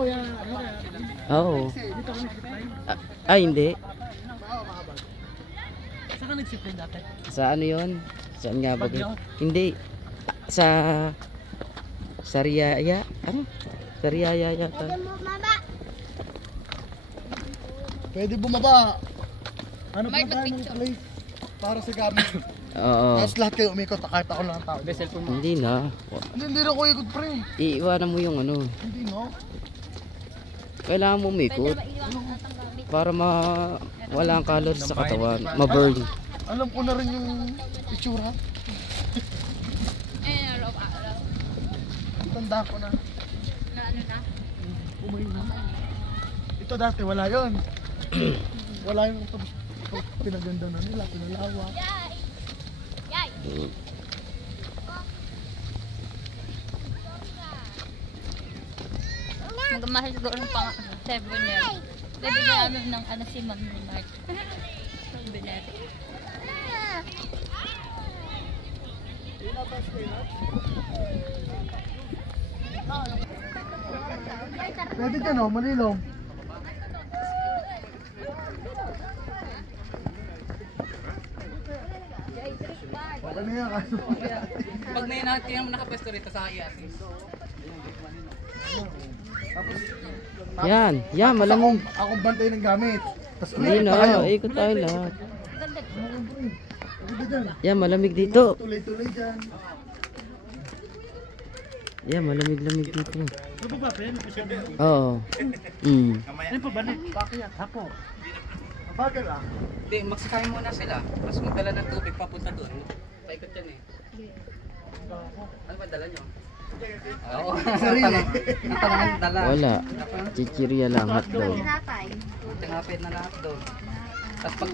kuya, ano kaya? Oo. Dito ako nag-zipline. Ay, hindi. Saan ka nag-zipline dati? Sa ano yun? Saan nga ba? Bagyo? Hindi. Sa Riyaya. Ano? Sa Riyaya yata. Pwede bumaba. Ano pa tayo ng place? Para sa gamit. Oo. Tapos lahat kayo umikot kahit ako lang ang tao. Cellphone mo. Hindi na. Hindi rin ako ikot pre. Iiwanan mo yung ano. Hindi no. Kailangan mo umikot. Para wala ang calories sa katawan. Ma-burn. Alam ko na rin yung itsura. Tanda ko na. Ito dati wala yon. Wala yung pinaganda na nila, pinalawa. Magmahal siguro ng pang 7 years. Sabi niya ano ng ano si Ma'am ni Mark. Sabi niya. Pwede ka no, Manilong. Wala na yan kaso. Pag may natin nakapwesto rito sa IASIS. Yan. Yan, malamang. Akong bantay ng gamit. Tapos Hindi na. Ikot tayo lahat. Yan, malamig dito. Tuloy-tuloy dyan. Yan, malamig-lamig dito. Ano ba pa yan? Oo. Mm. Ano pa ba? Bakit? Hapo. Bagal ah. Hindi, magsakay muna sila. Tapos magdala ng tubig papunta doon. Paikot yan eh. Ano ba dala nyo? Oo. Sarili. Dala. Wala. Chichirya lang, hotdog. Tinapay na lahat doon. Tapos pag